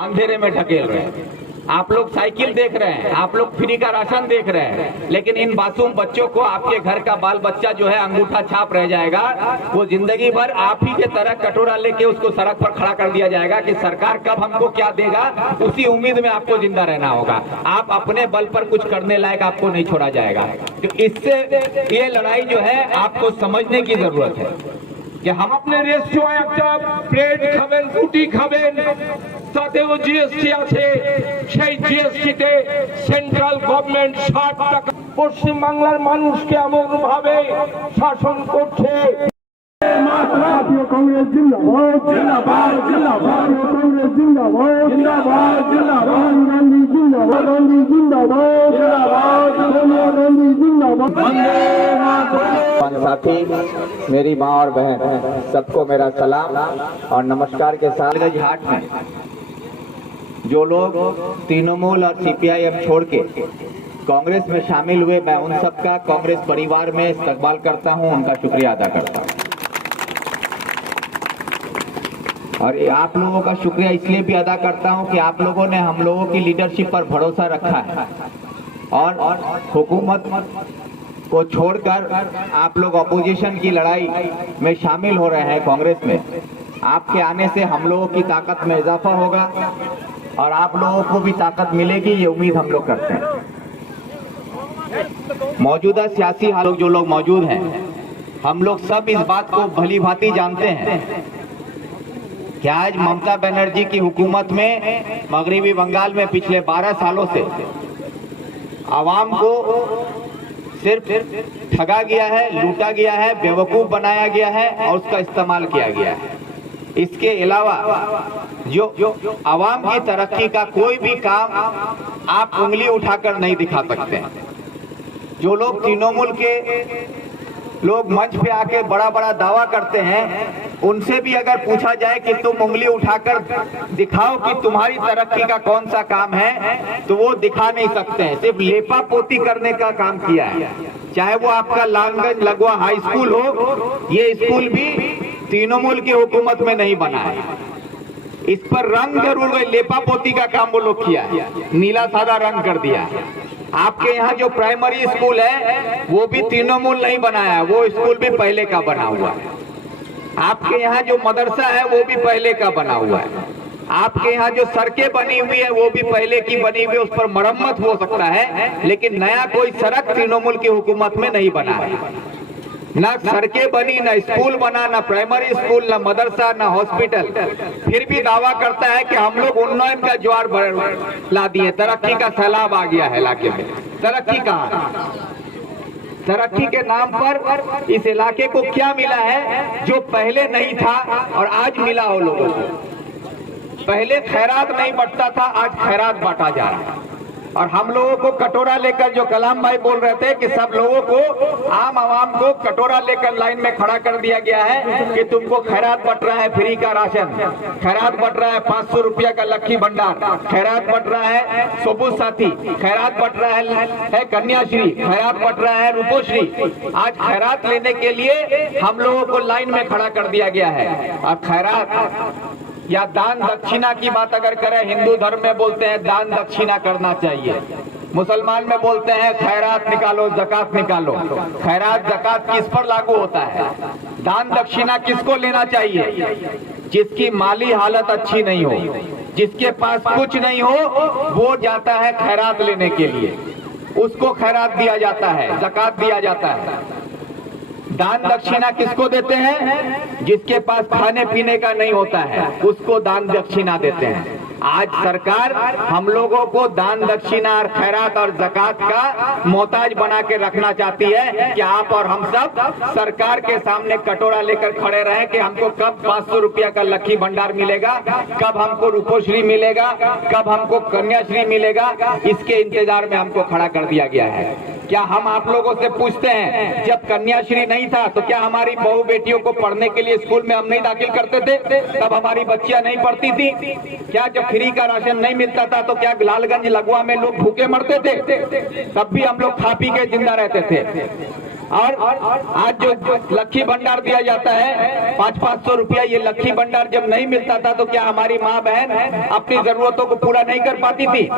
अंधेरे में ढकेल रहे हैं। आप लोग साइकिल देख रहे हैं, आप लोग फ्री का राशन देख रहे हैं, लेकिन इन मासूम बच्चों को आपके घर का बाल बच्चा जो है अंगूठा छाप रह जाएगा। वो जिंदगी भर आप ही के तरह कटोरा लेके उसको सड़क पर खड़ा कर दिया जाएगा कि सरकार कब हमको क्या देगा, उसी उम्मीद में आपको जिंदा रहना होगा। आप अपने बल पर कुछ करने लायक आपको नहीं छोड़ा जाएगा। तो इससे ये लड़ाई जो है आपको समझने की जरूरत है कि हम अपने रेस्टोरेंट একটা ব্রেড খাবেন, রুটি খাবেন, সাথেও জিএসটি আছে। সেই জিএসটিতে সেন্ট্রাল গভর্নমেন্ট 60 টাকা পশ্চিম বাংলার মানুষকে এমন ভাবে শাসন করছে। জাতীয় কংগ্রেস জিন্দাবাদ, জিন্দাবাদ, জিন্দাবাদ, কংগ্রেস জিন্দাবাদ, জিন্দাবাদ, জিন্দাবাদ, গান্ধী জিন্দাবাদ, গান্ধী জিন্দাবাদ, জিন্দাবাদ, সোনিয়া गांधी जिंदाबाद। साथी, मेरी माँ और बहन, सबको मेरा सलाम और नमस्कार के साथ घाट में जो लोग तृणमूल और सीपीआईएम छोड़ के कांग्रेस में शामिल हुए, मैं उन सबका कांग्रेस परिवार में इस्तकबाल करता हूं, उनका शुक्रिया अदा करता हूं। और आप लोगों का शुक्रिया इसलिए भी अदा करता हूं कि आप लोगों ने हम लोगों की लीडरशिप पर भरोसा रखा है और हुकूमत को छोड़कर आप लोग अपोजिशन की लड़ाई में शामिल हो रहे हैं कांग्रेस में। आपके आने से हम लोगों की ताकत में इजाफा होगा और आप लोगों को भी ताकत मिलेगी, ये उम्मीद हम लोग करते हैं। मौजूदा सियासी हालात जो लोग मौजूद हैं, हम लोग सब इस बात को भली भांति जानते हैं कि आज ममता बनर्जी की हुकूमत में मगरबी बंगाल में पिछले 12 सालों से आवाम को सिर्फ ठगा गया है, लूटा गया है, बेवकूफ बनाया गया है और उसका इस्तेमाल किया गया है। इसके अलावा जो आवाम की तरक्की का कोई भी काम आप उंगली उठाकर नहीं दिखा सकते। जो लोग तृणमूल के लोग मंच पे आके बड़ा बड़ा दावा करते हैं, उनसे भी अगर पूछा जाए कि तुम उंगली उठाकर दिखाओ कि तुम्हारी तरक्की का कौन सा काम है, तो वो दिखा नहीं सकते हैं। सिर्फ लेपा पोती करने का काम किया है। चाहे वो आपका लालगंज लगवा हाई स्कूल हो, ये स्कूल भी तृणमूल की हुकूमत में नहीं बना है। इस पर रंग जरूर लेपा पोती का काम वो लोग किया है, नीला सादा रंग कर दिया। आपके यहाँ जो प्राइमरी स्कूल है वो भी तृणमूल नहीं बनाया है, वो स्कूल भी पहले का बना हुआ है। आपके यहाँ जो मदरसा है वो भी पहले का बना हुआ है। आपके यहाँ जो सड़कें बनी हुई है वो भी पहले की बनी हुई है, उस पर मरम्मत हो सकता है, लेकिन नया कोई सड़क तृणमूल की हुकूमत में नहीं बना है। ना सड़कें बनी, ना स्कूल बना, ना प्राइमरी स्कूल, ना मदरसा, ना हॉस्पिटल। फिर भी दावा करता है कि हम लोग उन्नयन का ज्वार ला दिए, तरक्की का सैलाब आ गया है इलाके में। तरक्की कहाँ है? तरक्की के नाम पर इस इलाके को क्या मिला है जो पहले नहीं था और आज मिला हो लोगों को? पहले खैरात नहीं बंटता था, आज खैरात बांटा जा रहा है। और हम लोगों को कटोरा लेकर, जो कलाम भाई बोल रहे थे कि सब लोगों को, आम आवाम को कटोरा लेकर लाइन में खड़ा कर दिया गया है कि तुमको खैरात बट रहा है, फ्री का राशन खैरात बट रहा है, 500 रुपया का लक्की भंडार खैरात बट रहा है, सबूत साथी खैरात बट रहा है, कन्याश्री खैरात बट रहा है, रूपोश्री। आज खैरात लेने के लिए हम लोगों को लाइन में खड़ा कर दिया गया है। और खैरात या दान दक्षिणा की बात अगर करें, हिंदू धर्म में बोलते हैं दान दक्षिणा करना चाहिए, मुसलमान में बोलते हैं खैरात निकालो, जकात निकालो। खैरात जकात किस पर लागू होता है? दान दक्षिणा किसको लेना चाहिए? जिसकी माली हालत अच्छी नहीं हो, जिसके पास कुछ नहीं हो, वो जाता है खैरात लेने के लिए, उसको खैरात दिया जाता है, जकात दिया जाता है। दान दक्षिणा किसको देते हैं? जिसके पास खाने पीने का नहीं होता है, उसको दान दक्षिणा देते हैं। आज सरकार हम लोगों को दान दक्षिणा और खैरात और जकात का मोहताज बना के रखना चाहती है कि आप और हम सब सरकार के सामने कटोरा लेकर खड़े रहें कि हमको कब 500 रुपया का लक्की भंडार मिलेगा, कब हमको रूपोश्री मिलेगा, कब हमको कन्याश्री मिलेगा। इसके इंतजार में हमको खड़ा कर दिया गया है। क्या हम आप लोगों से पूछते हैं, जब कन्याश्री नहीं था तो क्या हमारी बहू बेटियों को पढ़ने के लिए स्कूल में हम नहीं दाखिल करते थे? तब हमारी बच्चियां नहीं पढ़ती थी क्या? जब फ्री का राशन नहीं मिलता था तो क्या लालगंज लगवा में लोग भूखे मरते थे? तब भी हम लोग खा पी के जिंदा रहते थे। और आज जो लक्ष्मी भंडार दिया जाता है 500-500 रुपया, ये लक्ष्मी भंडार जब नहीं मिलता था तो क्या हमारी माँ बहन अपनी जरूरतों को पूरा नहीं कर पाती थी?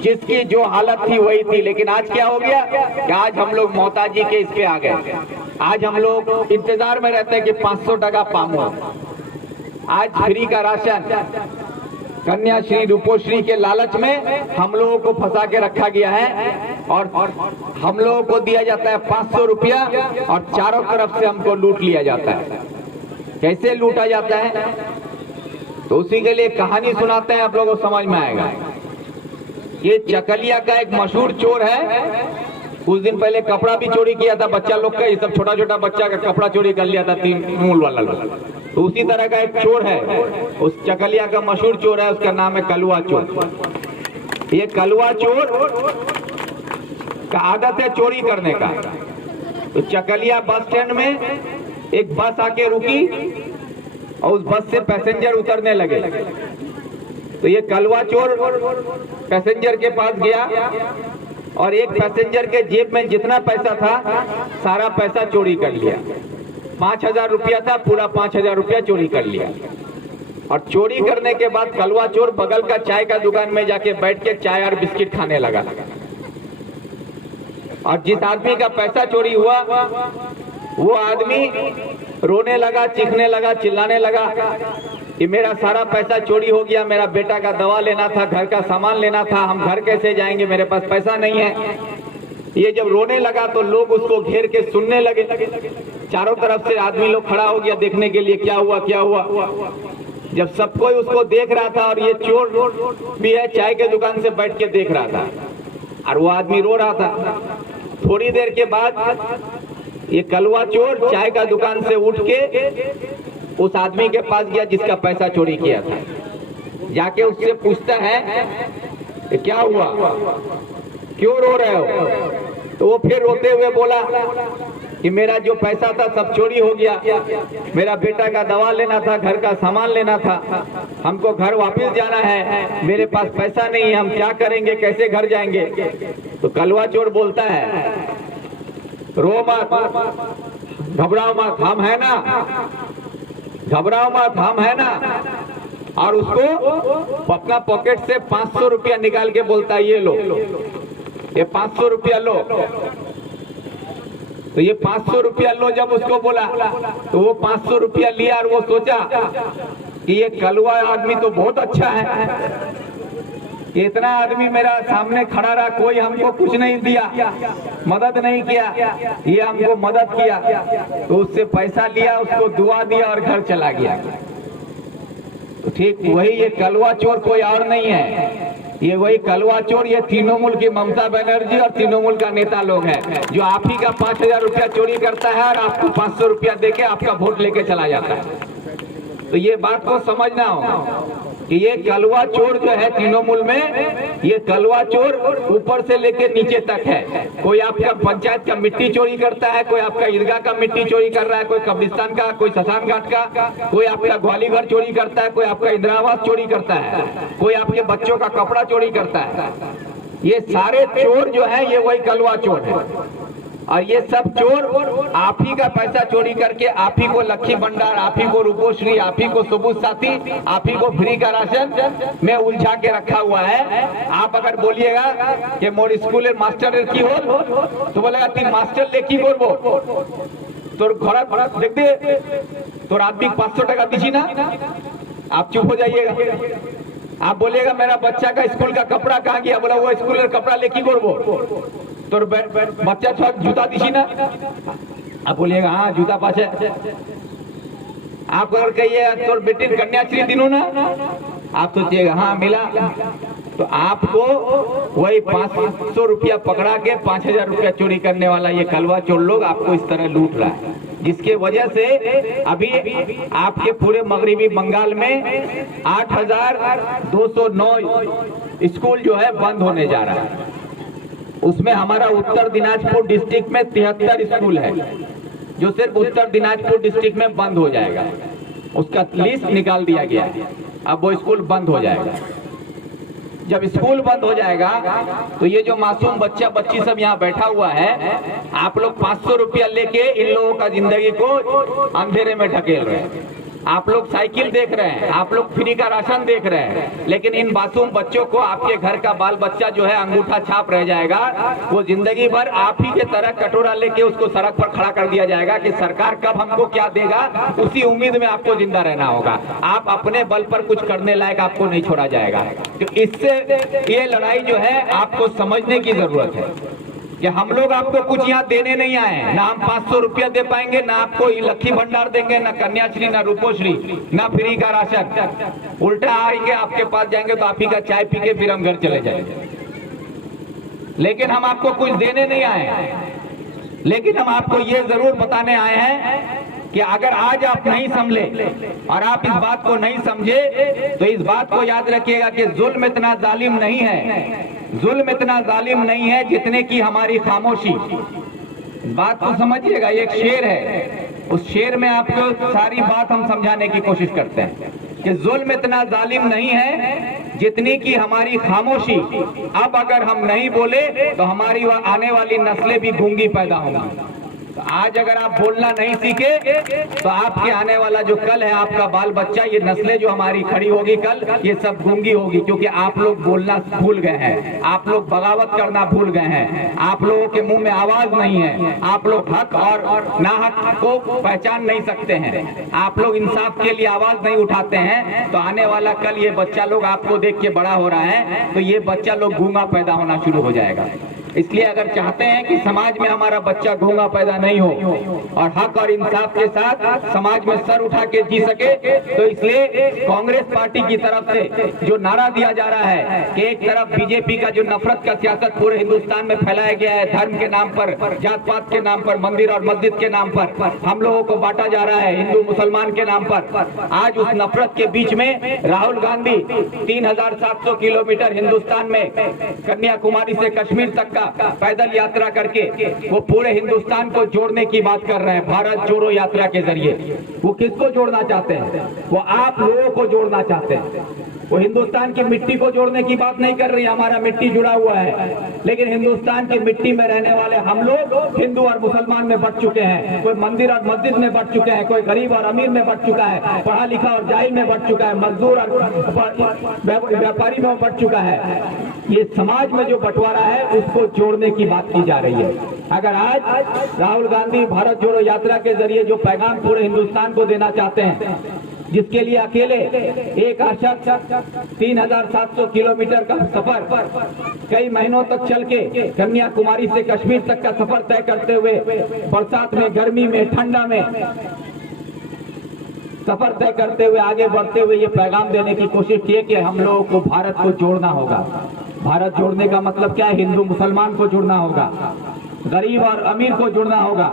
जिसकी जो हालत थी वही थी। लेकिन आज क्या हो गया कि आज हम लोग मोहताजी के इस पे आ गए। आज हम लोग इंतजार में रहते हैं कि 500 टका पामो। आज फ्री का राशन, कन्याश्री रूपोश्री के लालच में हम लोगों को फंसा के रखा गया है और हम लोगों को दिया जाता है 500 रुपया और चारों तरफ से हमको लूट लिया जाता है। कैसे लूटा जाता है तो उसी के लिए कहानी सुनाते हैं, आप लोगों को समझ में आएगा। ये चकलिया का एक मशहूर चोर है। कुछ दिन पहले कपड़ा भी चोरी किया था बच्चा लोग का, ये सब छोटा छोटा बच्चा का कपड़ा चोरी कर लिया था 3 मूल वाला लोग। तो उसी तरह का एक चोर है, उस चकलिया का मशहूर चोर है, उसका नाम है कलवा चोर। ये कलवा चोर का आदत है चोरी करने का। तो चकलिया बस स्टैंड में एक बस आके रुकी और उस बस से पैसेंजर उतरने लगे। तो ये कलवा चोर पैसेंजर के पास गया और एक पैसेंजर के जेब में जितना पैसा था सारा पैसा चोरी कर लिया। 5000 रुपया था, पूरा 5000 रुपया चोरी कर लिया। और चोरी करने के बाद कलवा चोर बगल का चाय का दुकान में जाके बैठ के चाय और बिस्किट खाने लगा। और जिस आदमी का पैसा चोरी हुआ वो आदमी रोने लगा, चीखने लगा, चिल्लाने लगा कि मेरा सारा पैसा चोरी हो गया, मेरा बेटा का दवा लेना था, घर का सामान लेना था, हम घर कैसे जाएंगे, मेरे पास पैसा नहीं है। ये जब रोने लगा तो लोग उसको घेर के सुनने लगे। चारों तरफ से आदमी लोग खड़ा हो गया देखने के लिए क्या हुआ क्या हुआ। जब सब कोई उसको देख रहा था और ये चोर भी है चाय के दुकान से बैठ के देख रहा था और वो आदमी रो रहा था। थोड़ी देर के बाद ये कलवा चोर चाय का दुकान से उठ के उस आदमी के पास गया जिसका पैसा चोरी किया था। जाके उससे पूछता है क्या हुआ, क्यों रो रहे हो? तो वो फिर रोते हुए बोला कि मेरा जो पैसा था सब चोरी हो गया, मेरा बेटा का दवा लेना था, घर का सामान लेना था, हमको घर वापस जाना है, मेरे पास पैसा नहीं है, हम क्या करेंगे, कैसे घर जाएंगे? तो कलवा चोर बोलता है रो मत, घबराओ मत, हम है ना, घबराओ मत, हम है ना। और उसको अपना पॉकेट से 500 रुपया निकाल के बोलता है ये लो, ये 500 रुपया लो। तो ये 500 रुपया लो जब उसको बोला तो वो 500 रुपया लिया और वो सोचा कि ये कलवा आदमी तो बहुत अच्छा है, इतना आदमी मेरा सामने खड़ा रहा, कोई हमको कुछ नहीं दिया, मदद नहीं किया, ये हमको मदद किया। तो उससे पैसा लिया, उसको दुआ दिया और घर चला गया। तो ठीक वही ये कलवा चोर कोई और नहीं है, ये वही कलवा चोर ये तृणमूल की ममता बनर्जी और तृणमूल का नेता लोग हैं जो आप ही का 5000 रुपया चोरी करता है और आपको 500 रुपया देके आपका वोट लेके चला जाता है। तो ये बात को समझना होगा कि ये कलवा चोर जो है तृणमूल में, ये कलवा चोर ऊपर से लेके नीचे तक है। कोई आपका पंचायत का मिट्टी चोरी करता है, कोई आपका ईदगाह का मिट्टी चोरी कर रहा है, कोई कब्रिस्तान का, कोई शमशान घाट का, कोई आपका ग्वाली घर चोरी करता है, कोई आपका इंदिरा आवास चोरी करता है, कोई आपके बच्चों का कपड़ा चोरी करता है। ये सारे चोर जो है ये वही कलवा चोर है। और ये सब चोर आप ही का पैसा चोरी करके आप ही को लक्ष्मी भंडार, आप ही को रूपोश्री, आप ही को सबूत साथी, आप ही को फ्री का राशन में उलझा के रखा हुआ है। आप अगर बोलिएगा कि मोर स्कूल मास्टर की हो तो बोलेगा तीन मास्टर ले की करबो তোর ঘর देख दे तो आदमी 500 टका दीजिए ना, आप चुप हो जाइएगा। आप बोलिएगा मेरा बच्चा का स्कूल का कपड़ा कहाँ गया, बोला वो स्कूल का कपड़ा लेके करबो তোর बच्चा छो जूता दीजिए ना, आप बोलिएगा हाँ जूता पास है। आप अगर कहिए तोर बेटी कन्याश्री दिनों ना, आप सोचिएगा हाँ मिला। तो आपको वही 500 रुपया पकड़ा के 5000 रुपया चोरी करने वाला ये कलवा चोर लोग आपको इस तरह लूट रहा है, जिसके वजह से अभी आपके पूरे मगरिबी बंगाल में 8209 स्कूल जो है बंद होने जा रहा है। उसमें हमारा उत्तर दिनाजपुर डिस्ट्रिक्ट में 73 स्कूल है जो सिर्फ उत्तर दिनाजपुर डिस्ट्रिक्ट में बंद हो जाएगा। उसका लिस्ट निकाल दिया गया है, अब वो स्कूल बंद हो जाएगा। जब स्कूल बंद हो जाएगा तो ये जो मासूम बच्चा बच्ची सब यहाँ बैठा हुआ है, आप लोग 500 रुपया लेके इन लोगों का जिंदगी को अंधेरे में ढकेल रहे हैं। आप लोग साइकिल देख रहे हैं, आप लोग फ्री का राशन देख रहे हैं, लेकिन इन मासूम बच्चों को आपके घर का बाल बच्चा जो है अंगूठा छाप रह जाएगा। वो जिंदगी भर आप ही के तरह कटोरा लेके उसको सड़क पर खड़ा कर दिया जाएगा कि सरकार कब हमको क्या देगा, उसी उम्मीद में आपको जिंदा रहना होगा। आप अपने बल पर कुछ करने लायक आपको नहीं छोड़ा जाएगा। तो इससे ये लड़ाई जो है आपको समझने की जरूरत है कि हम लोग आपको कुछ यहाँ देने नहीं आए हैं। ना हम 500 रुपया दे पाएंगे, ना आपको लक्ष्मी भंडार देंगे, ना कन्याश्री, ना रूपोश्री, ना फ्री का राशन। उल्टा आएंगे आपके पास, जाएंगे तो आप ही का चाय पी के फिर हम घर चले जाएंगे। लेकिन हम आपको कुछ देने नहीं आए हैं, लेकिन हम आपको ये जरूर बताने आए हैं कि अगर आज आप नहीं संभले और आप इस बात को नहीं समझे तो इस बात को याद रखिएगा कि जुल्म इतना जालिम नहीं है, जुल्म इतना जालिम नहीं है जितने की हमारी खामोशी। इस बात को समझिएगा, एक शेर है, उस शेर में आपको सारी बात हम समझाने की कोशिश करते हैं कि जुल्म इतना जालिम नहीं है जितनी की हमारी खामोशी। अब अगर हम नहीं बोले तो हमारी आने वाली नस्लें भी गूंगी पैदा होंगी। तो आज अगर आप बोलना नहीं सीखे तो आपके आने वाला जो कल है, आपका बाल बच्चा, ये नस्लें जो हमारी खड़ी होगी कल, ये सब गूंगी होगी, क्योंकि आप लोग बोलना भूल गए हैं, आप लोग बगावत करना भूल गए हैं, आप लोगों के मुंह में आवाज नहीं है, आप लोग हक और नाहक को पहचान नहीं सकते हैं, आप लोग इंसाफ के लिए आवाज नहीं उठाते हैं। तो आने वाला कल ये बच्चा लोग आपको देख के बड़ा हो रहा है, तो ये बच्चा लोग गूंगा पैदा होना शुरू हो जाएगा। इसलिए अगर चाहते हैं कि समाज में हमारा बच्चा गूंगा पैदा नहीं हो और हक और इंसाफ के साथ समाज में सर उठा के जी सके, तो इसलिए कांग्रेस पार्टी की तरफ से जो नारा दिया जा रहा है कि एक तरफ बीजेपी का जो नफरत का सियासत पूरे हिंदुस्तान में फैलाया गया है, धर्म के नाम पर, जात पात के नाम पर, मंदिर और मस्जिद के नाम पर हम लोगों को बांटा जा रहा है, हिंदू मुसलमान के नाम पर। आज उस नफरत के बीच में राहुल गांधी 3700 किलोमीटर हिंदुस्तान में कन्याकुमारी से कश्मीर तक पैदल यात्रा करके वो पूरे हिंदुस्तान को जोड़ने की बात कर रहे हैं। भारत जोड़ो यात्रा के जरिए वो किसको जोड़ना चाहते हैं? वो आप लोगों को जोड़ना चाहते हैं। वो हिंदुस्तान की मिट्टी को जोड़ने की बात नहीं कर रही, हमारा मिट्टी जुड़ा हुआ है, लेकिन हिंदुस्तान की मिट्टी में रहने वाले हम लोग हिंदू और मुसलमान में बंट चुके हैं। कोई मंदिर और मस्जिद में बंट चुके हैं, कोई गरीब और अमीर में बंट चुका है, पढ़ा लिखा और जाहिल में बंट चुका है, मजदूर और व्यापारी में बंट चुका है। ये समाज में जो बंटवारा है उसको जोड़ने की बात की जा रही है। अगर आज राहुल गांधी भारत जोड़ो यात्रा के जरिए जो पैगाम पूरे हिंदुस्तान को देना चाहते हैं, जिसके लिए अकेले एक शख्स 3700 किलोमीटर का सफर कई महीनों तक चल के कन्याकुमारी से कश्मीर तक का सफर तय करते हुए, बरसात में, गर्मी में, ठंडा में सफर तय करते हुए, आगे बढ़ते हुए ये पैगाम देने की कोशिश की है कि हम लोगों को भारत को जोड़ना होगा। भारत जोड़ने का मतलब क्या है? हिंदू मुसलमान को जोड़ना होगा, गरीब और अमीर को जुड़ना होगा,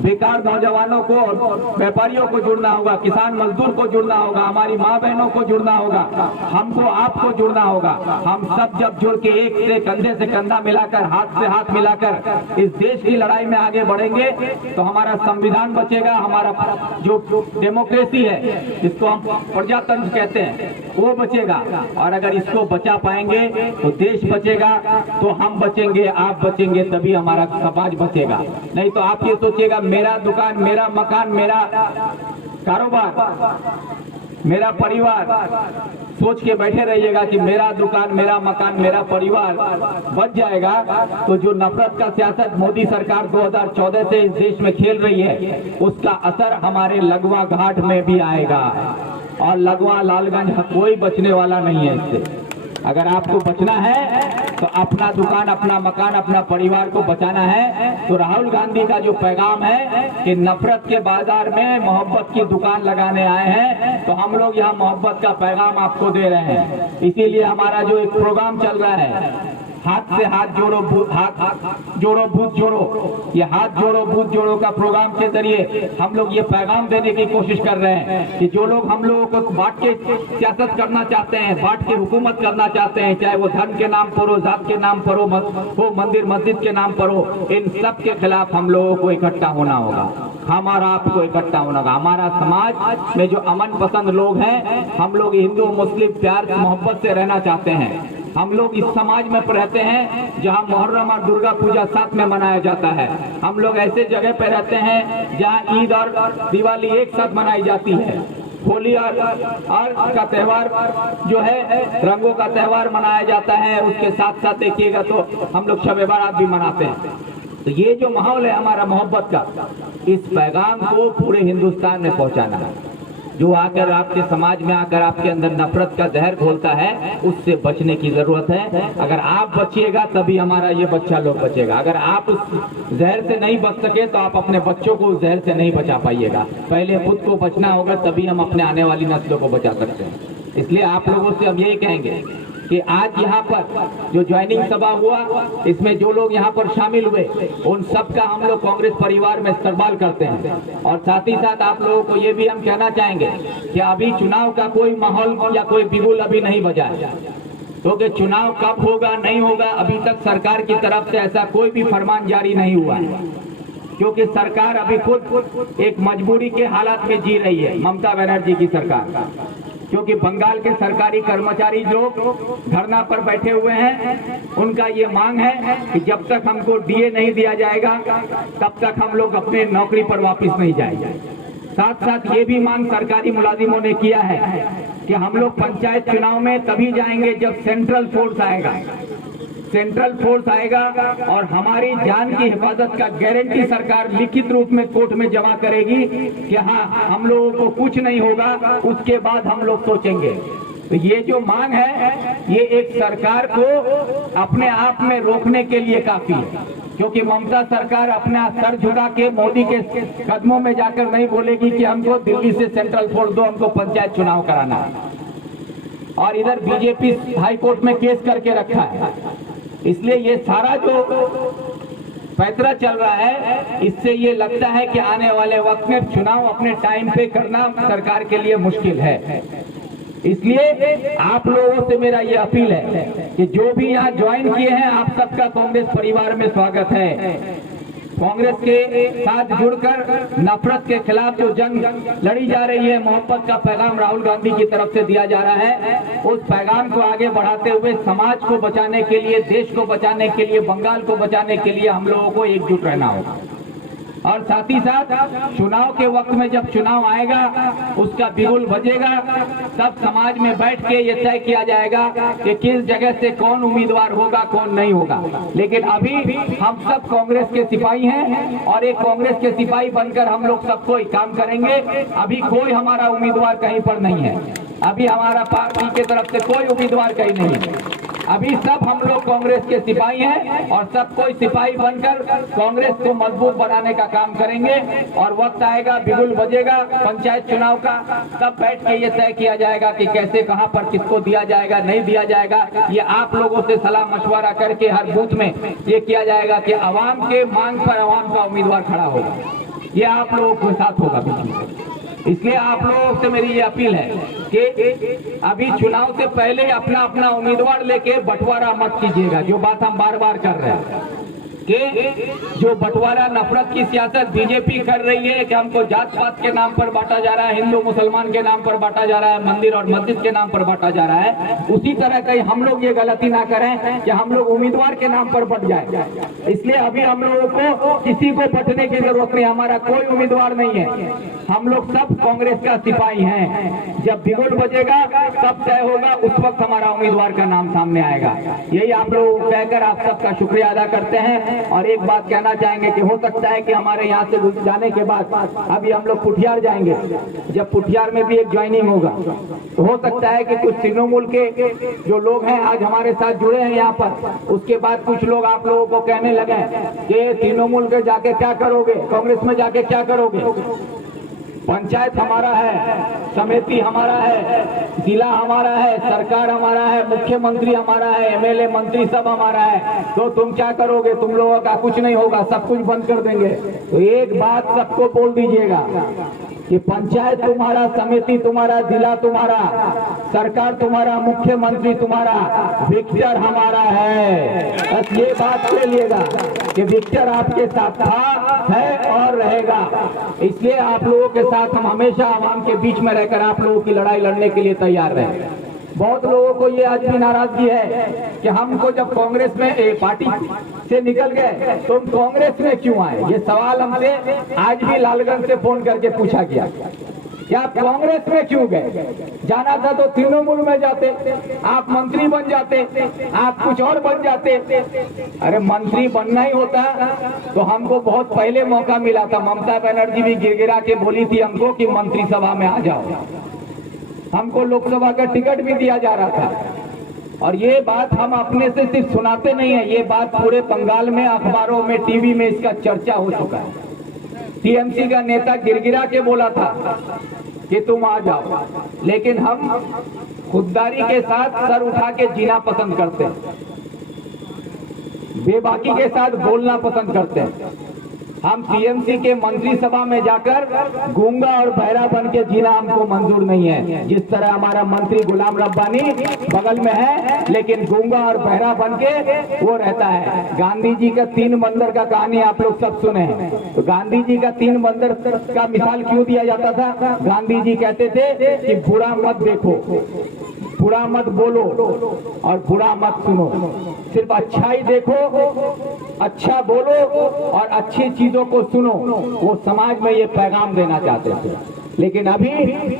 बेकार नौजवानों को और व्यापारियों को जुड़ना होगा, किसान मजदूर को जुड़ना होगा, हमारी माँ बहनों को जुड़ना होगा, हमको आपको जुड़ना होगा। हम सब जब जुड़ के एक से कंधे से कंधा मिलाकर, हाथ से हाथ मिलाकर इस देश की लड़ाई में आगे बढ़ेंगे तो हमारा संविधान बचेगा, हमारा जो डेमोक्रेसी है, जिसको हम प्रजातंत्र कहते हैं, वो बचेगा। और अगर इसको बचा पाएंगे तो देश बचेगा, तो हम बचेंगे, आप बचेंगे, तभी हमारा समाज बचेगा। नहीं तो आप ये सोचिएगा मेरा दुकान, मेरा मकान, मेरा कारोबार, मेरा परिवार, सोच के बैठे रहिएगा कि मेरा दुकान, मेरा मकान, मेरा परिवार बच जाएगा, तो जो नफरत का सियासत मोदी सरकार 2014 से इस देश में खेल रही है, उसका असर हमारे लगवा घाट में भी आएगा। और लगवा लालगंज कोई बचने वाला नहीं है इससे। अगर आपको बचना है तो अपना दुकान, अपना मकान, अपना परिवार को बचाना है, तो राहुल गांधी का जो पैगाम है कि नफरत के बाजार में मोहब्बत की दुकान लगाने आए हैं, तो हम लोग यहाँ मोहब्बत का पैगाम आपको दे रहे हैं। इसीलिए हमारा जो एक प्रोग्राम चल रहा है, हाथ से हाथ जोड़ो, हाथ जोड़ो भूत जोड़ो, ये हाथ जोड़ो भूत जोड़ो का प्रोग्राम के जरिए हम लोग ये पैगाम देने की कोशिश कर रहे हैं कि जो लोग हम लोगों को बांट के सियासत करना चाहते हैं, बांट के हुकूमत करना चाहते हैं, चाहे वो धर्म के नाम पर हो, जात के नाम पर हो, मंदिर मस्जिद के नाम पर हो, इन सब के खिलाफ हम लोगों को इकट्ठा होना होगा, हमारा आपको इकट्ठा होना होगा। हमारा समाज में जो अमन पसंद लोग हैं, हम लोग हिंदू मुस्लिम प्यार मोहब्बत से रहना चाहते हैं, हम लोग इस समाज में रहते हैं जहां मुहर्रम और दुर्गा पूजा साथ में मनाया जाता है। हम लोग ऐसे जगह पे रहते हैं जहां ईद और दिवाली एक साथ मनाई जाती है। होली और का त्यौहार जो है, रंगों का त्यौहार मनाया जाता है। उसके साथ साथ देखिएगा तो हम लोग शब बारात भी मनाते हैं। तो ये जो माहौल है हमारा मोहब्बत का, इस पैगाम को पूरे हिंदुस्तान में पहुंचाना है। जो आकर आपके समाज में आकर आपके अंदर नफरत का जहर घोलता है, उससे बचने की जरूरत है। अगर आप बचिएगा तभी हमारा ये बच्चा लोग बचेगा। अगर आप उस जहर से नहीं बच सके तो आप अपने बच्चों को उस जहर से नहीं बचा पाइएगा। पहले खुद को बचना होगा, तभी हम अपने आने वाली नस्लों को बचा सकते हैं। इसलिए आप लोगों से हम यही कहेंगे कि आज यहाँ पर जो ज्वाइनिंग सभा हुआ, इसमें जो लोग यहाँ पर शामिल हुए, उन सब का हम लोग कांग्रेस परिवार में इस्तेमाल करते हैं। और साथ ही साथ आप लोगों को ये भी हम कहना चाहेंगे कि अभी चुनाव का कोई माहौल या कोई बिगुल अभी नहीं बजा है, क्योंकि चुनाव कब होगा नहीं होगा अभी तक सरकार की तरफ से ऐसा कोई भी फरमान जारी नहीं हुआ है। क्योंकि सरकार अभी खुद एक मजबूरी के हालात में जी रही है, ममता बनर्जी की सरकार। क्योंकि बंगाल के सरकारी कर्मचारी लोग धरना पर बैठे हुए हैं, उनका ये मांग है कि जब तक हमको डीए नहीं दिया जाएगा तब तक हम लोग अपने नौकरी पर वापस नहीं जाएंगे। साथ साथ ये भी मांग सरकारी मुलाजिमों ने किया है कि हम लोग पंचायत चुनाव में तभी जाएंगे जब सेंट्रल फोर्स आएगा। सेंट्रल फोर्स आएगा और हमारी जान की हिफाजत का गारंटी सरकार लिखित रूप में कोर्ट में जमा करेगी कि हाँ हम लोगों को कुछ नहीं होगा, उसके बाद हम लोग सोचेंगे। तो ये जो मांग है, ये एक सरकार को अपने आप में रोकने के लिए काफी है। क्योंकि ममता सरकार अपना सर झुका के मोदी के कदमों में जाकर नहीं बोलेगी कि हमको दिल्ली से सेंट्रल फोर्स दो, हमको पंचायत चुनाव कराना है। और इधर बीजेपी हाईकोर्ट में केस करके रखा है। इसलिए ये सारा जो पैतरा चल रहा है, इससे ये लगता है कि आने वाले वक्त में चुनाव अपने टाइम पे करना सरकार के लिए मुश्किल है। इसलिए आप लोगों से मेरा ये अपील है कि जो भी यहाँ ज्वाइन किए हैं, आप सबका कांग्रेस परिवार में स्वागत है। कांग्रेस के साथ जुड़कर नफरत के खिलाफ जो जंग लड़ी जा रही है, मोहब्बत का पैगाम राहुल गांधी की तरफ से दिया जा रहा है, उस पैगाम को आगे बढ़ाते हुए समाज को बचाने के लिए, देश को बचाने के लिए, बंगाल को बचाने के लिए हम लोगों को एकजुट रहना होगा। और साथ ही साथ चुनाव के वक्त में जब चुनाव आएगा, उसका बिगुल बजेगा, तब समाज में बैठ के ये तय किया जाएगा कि किस जगह से कौन उम्मीदवार होगा, कौन नहीं होगा। लेकिन अभी हम सब कांग्रेस के सिपाही हैं और एक कांग्रेस के सिपाही बनकर हम लोग सब कोई काम करेंगे। अभी कोई हमारा उम्मीदवार कहीं पर नहीं है, अभी हमारा पार्टी की तरफ से कोई उम्मीदवार कहीं नहीं है। अभी सब हम लोग कांग्रेस के सिपाही हैं और सब कोई सिपाही बनकर कांग्रेस को मजबूत बनाने का काम करेंगे। और वक्त आएगा, बिगुल बजेगा पंचायत चुनाव का, तब बैठ के ये तय किया जाएगा कि कैसे, कहां पर किसको दिया जाएगा, नहीं दिया जाएगा। ये आप लोगों से सलाह मशवरा करके हर बूथ में ये किया जाएगा कि आवाम के मांग पर आवाम का उम्मीदवार खड़ा होगा। ये आप लोगों के साथ होगा बीच में। इसलिए आप लोगों से मेरी ये अपील है कि अभी चुनाव से पहले अपना अपना उम्मीदवार लेके बंटवारा मत कीजिएगा। जो बात हम बार बार कर रहे हैं कि जो बंटवारा, नफरत की सियासत बीजेपी कर रही है कि हमको जात पात के नाम पर बांटा जा रहा है, हिंदू मुसलमान के नाम पर बांटा जा रहा है, मंदिर और मस्जिद के नाम पर बांटा जा रहा है, उसी तरह कहीं हम लोग ये गलती ना करें कि हम लोग उम्मीदवार के नाम पर बंट जाए। इसलिए अभी हम लोगों को किसी को बंटने की जरूरत नहीं, हमारा कोई उम्मीदवार नहीं है, हम लोग सब कांग्रेस का सिपाही हैं। जब बिगुल बजेगा तब तय होगा, उस वक्त हमारा उम्मीदवार का नाम सामने आएगा। यही आप लोग कहकर आप सबका शुक्रिया अदा करते हैं। और एक बात कहना चाहेंगे कि हो सकता है कि हमारे यहाँ से जाने के बाद अभी हम लोग पुठियार जाएंगे, जब पुठियार में भी एक ज्वाइनिंग होगा तो हो सकता है कि कुछ तृणमूल के जो लोग हैं आज हमारे साथ जुड़े हैं यहाँ पर, उसके बाद कुछ लोग आप लोगों को कहने लगे कि तृणमूल के जाके क्या करोगे, कांग्रेस में जाके क्या करोगे। पंचायत हमारा है, समिति हमारा है, जिला हमारा है, सरकार हमारा है, मुख्यमंत्री हमारा है, एमएलए मंत्री सब हमारा है, तो तुम क्या करोगे, तुम लोगों का कुछ नहीं होगा, सब कुछ बंद कर देंगे। तो एक बात सबको बोल दीजिएगा कि पंचायत तुम्हारा, समिति तुम्हारा, जिला तुम्हारा, सरकार तुम्हारा, मुख्यमंत्री तुम्हारा, विक्टर हमारा है। बस ये बात बोलिएगा कि विक्टर आपके साथ था, है और रहेगा। इसलिए आप लोगों के साथ हम हमेशा आवाम के बीच में रहकर आप लोगों की लड़ाई लड़ने के लिए तैयार रहे। बहुत लोगों को ये आज भी नाराजगी है कि हमको जब कांग्रेस में पार्टी से निकल गए तो हम कांग्रेस में क्यों आए। ये सवाल हमसे आज भी लालगंज से फोन करके पूछा गया कि आप कांग्रेस में क्यों गए। जाना था तो तृणमूल में जाते, आप मंत्री बन जाते, आप कुछ और बन जाते। अरे मंत्री बनना ही होता तो हमको बहुत पहले मौका मिला था। ममता बनर्जी भी गिरगिरा के बोली थी हमको कि मंत्री सभा में आ जाओ। हमको लोकसभा का टिकट भी दिया जा रहा था। और ये बात हम अपने से सिर्फ सुनाते नहीं है, ये बात पूरे बंगाल में अखबारों में टीवी में इसका चर्चा हो चुका है। टीएमसी का नेता गिरगिरा के बोला था कि तुम आ जाओ, लेकिन हम खुददारी के साथ सर उठा के जीना पसंद करते हैं, बेबाकी के साथ बोलना पसंद करते हैं। हम टीएमसी के मंत्री सभा में जाकर गूंगा और बहरा बन के जीना हमको मंजूर नहीं है। जिस तरह हमारा मंत्री गुलाम रब्बानी बगल में है, लेकिन गूंगा और बहरा बन के वो रहता है। गांधी जी का 3 बंदर का कहानी आप लोग सब सुने हैं। तो गांधी जी का 3 बंदर का मिसाल क्यों दिया जाता था। गांधी जी कहते थे कि बुरा मत देखो, बुरा मत बोलो और बुरा मत सुनो, सिर्फ अच्छा ही देखो, अच्छा बोलो और अच्छी चीजों को सुनो। वो समाज में ये पैगाम देना चाहते थे। लेकिन अभी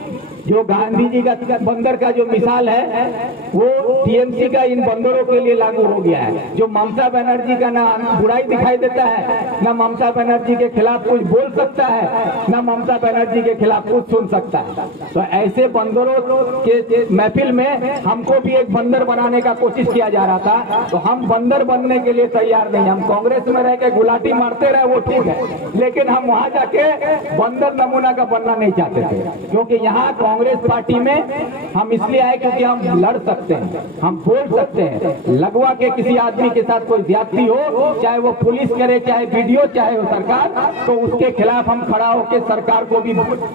जो गांधी जी का बंदर का जो मिसाल है वो टीएमसी का इन बंदरों के लिए लागू हो गया है। जो ममता बनर्जी का ना बुराई दिखाई देता है, ना ममता बनर्जी के खिलाफ कुछ बोल सकता है, ना ममता बनर्जी के खिलाफ कुछ सुन सकता है। तो ऐसे बंदरों के महफिल में हमको भी एक बंदर बनाने का कोशिश किया जा रहा था। तो हम बंदर बनने के लिए तैयार नहीं। हम कांग्रेस में रह के गुलाटी मारते रहे वो ठीक है, लेकिन हम वहां जाके बंदर नमूना का बनना नहीं चाहते थे। क्योंकि यहाँ कांग्रेस पार्टी में हम इसलिए आए क्योंकि हम लड़ सकते हैं, हम बोल सकते हैं। लगवा के किसी आदमी के साथ कोई ज्यादती हो, चाहे वो पुलिस करे, चाहे वीडियो, चाहे वो सरकार, तो उसके खिलाफ हम खड़ा होकर सरकार को भी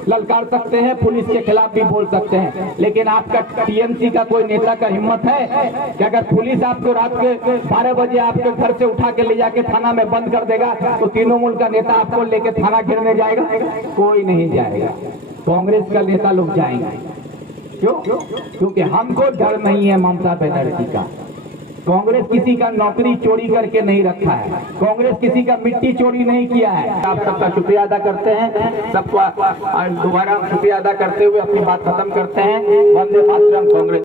ललकार सकते हैं, पुलिस के खिलाफ भी बोल सकते हैं। लेकिन आपका टीएमसी का कोई नेता का हिम्मत है कि अगर पुलिस आपको रात के 12 बजे आपके घर से उठा के ले जाके थाना में बंद कर देगा तो तृणमूल का नेता आपको लेके थाना घेरने जाएगा? कोई नहीं जाएगा। कांग्रेस का नेता लोग जाएंगे। क्यों? क्योंकि हमको डर नहीं है ममता बनर्जी का। कांग्रेस किसी का नौकरी चोरी करके नहीं रखा है, कांग्रेस किसी का मिट्टी चोरी नहीं किया है। आप सबका शुक्रिया अदा करते हैं। सबका दोबारा शुक्रिया अदा करते हुए अपनी बात खत्म करते हैं। वंदे मातरम। कांग्रेस